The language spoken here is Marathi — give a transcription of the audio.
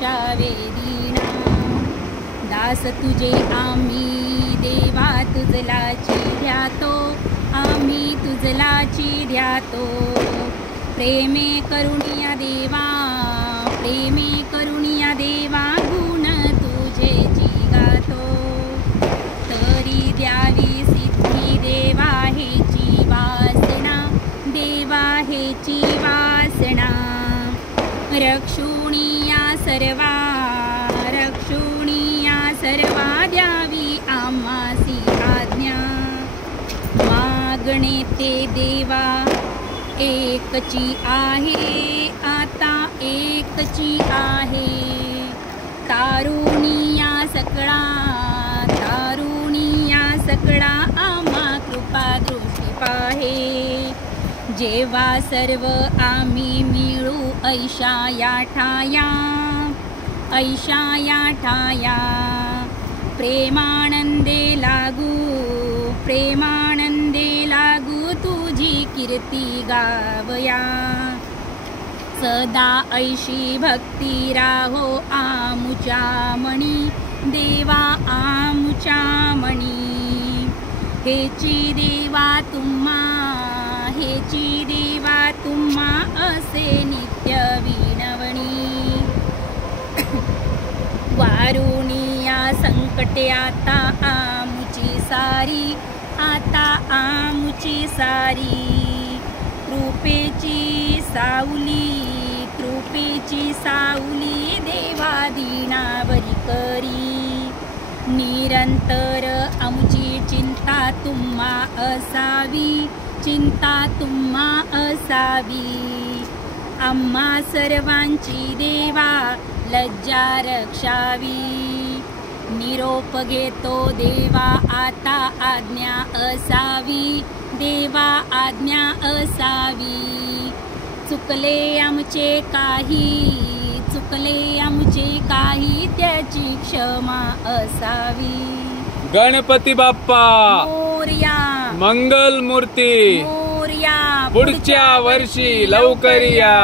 रक्षावे दीना। दास तुझे आम्ही देवा तुझला चिढ्यातो, आम्ही तुझला चिढ्यातो। प्रेमे करुणिया देवा, प्रेमे करुणिया देवा, गुण तुझे गातो। तरी द्यावी सिद्धी देवा हेची वासना, देवा हेची वासना। रक्षुणिया सर्वा, रक्षुणिया सर्वा, द्यावी आम्हासी आज्ञा। मागणे ते देवा एकची आहे, आता एकची आहे। तारुणिया सकळा, तारुणिया सकळा, आम्हा कृपा दृष्टी पाहे। जेव्हा सर्व आम्ही मिळू ऐशा या ठाया, ऐशा या ठाया। प्रेमानंदे लागू, प्रेमानंदे लागू, तुझी कीर्ती गावया। सदा ऐशी भक्ती राहो आमुच्या मणी, देवा आमुच्या मणी। हेची देवा तुम्हा, हेची देवा तुम्हा, असे नित्य विनवणी। वारुणिया संकटे आता आमुची सारी, आता आमुची सारी। कृपेची सावली, कृपेची सावली, देवा दीनावरी करी। निरंतर आमुची चिंता तुम्हा असावी, चिंता तुम्हा असावी। आम्हा सर्वांची देवा लज्जा रक्षावी। निरोप घेतो देवा आता आज्ञा असावी, देवा आज्ञा असावी। चुकले आमचे काही, चुकले आमचे काही, त्याची क्षमा असावी। गणपती बाप्पा मोरया, मंगल मूर्ती मोरया, पुढच्या वर्षी लवकर या।